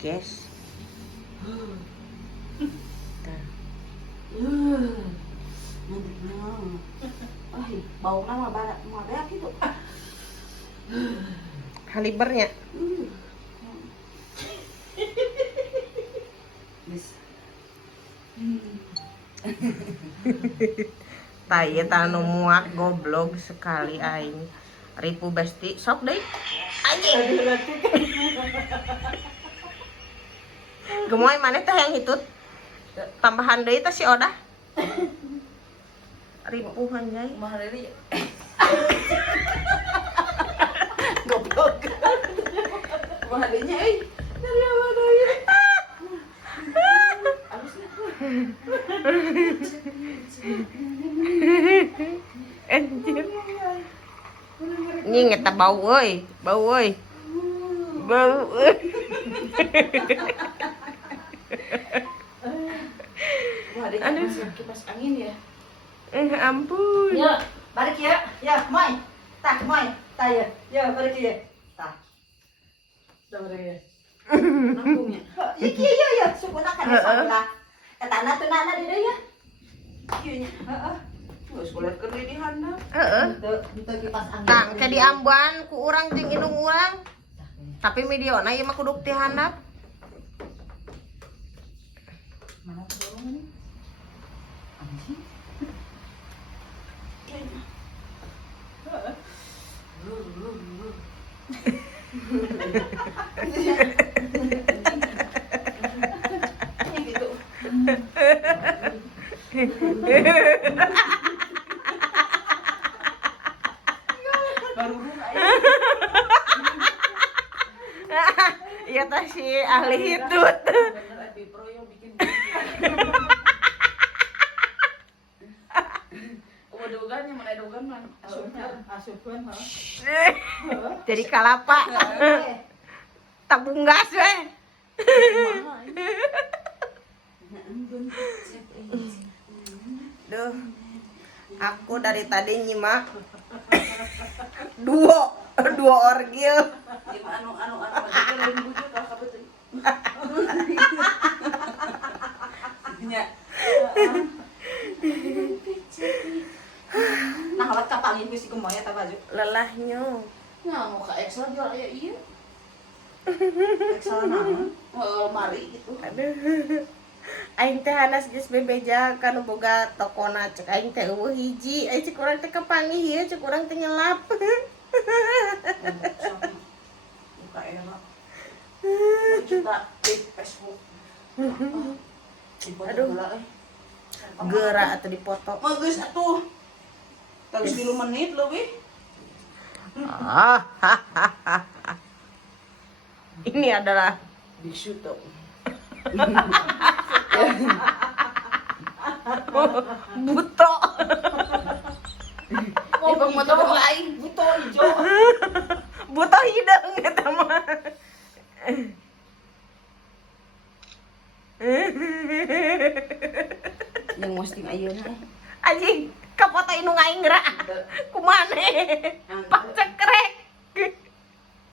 Guys. Bau nama barat mau beak itu. Halibernya. Taya tanu muak goblok sekali aing. Ripu besti sok deui. Anjing. Gemoy maneh teh yang hitut. Tambahan deui teh si Odah. Ripu anjay. Mah deui. Goblok. Mah deunya euy. Dari awal deui. Anjir. Ini ngeta bau euy, bau euy. Bau euy. Aduh, kipas angin ya. Ampun. Ya, balik ya. Ya, Moy. Tah, Moy. Tah ya. Ya, balik ya. Tah. Sudah balik ya. Nangkungnya. Iya, sukunak kan salah. Katana teu nana di dieu ya. Ieu nya. Heeh. Geus kuliah keur di handap. Heeh. Henteu kipas angin. Tang ke di Amban ku urang jeung indung urang. Tapi videona ieu mah kudu ti handap. Mana dorong ini? Anjing. Gitu. Baru Iya teh si ahli hitut. Dogannya mana dogan man asupkeun ha. Jadi kalapa. Tabung gas we. Duh. Aku dari tadi nyimak dua orgil. Anu lain bujuk ka kabeuteung. Nya. Nah, lewat kapangin geus si kumoy eta baju. Lelahnya. Nya mau ka Excel jual aya ieu. Excel naon? Mari gitu. Aduh. Aing teh hanas geus bebeja kanu boga tokona cek aing teh eueuh hiji. Ai cek urang teh kepanggih ieu cek urang teh nyelap. Buka era. Juta di Facebook. Aduh. Geura atuh dipoto. Mah geus atuh. Tagis 3 menit leuwih. Ini adalah Bisu tuh. buto. Ibang motor lain, buto ijo. Buto hideung eta mah. Yang posting ayeuna. Anjing, kapoto indung aing geura. Kumaneh? Pak cekrek.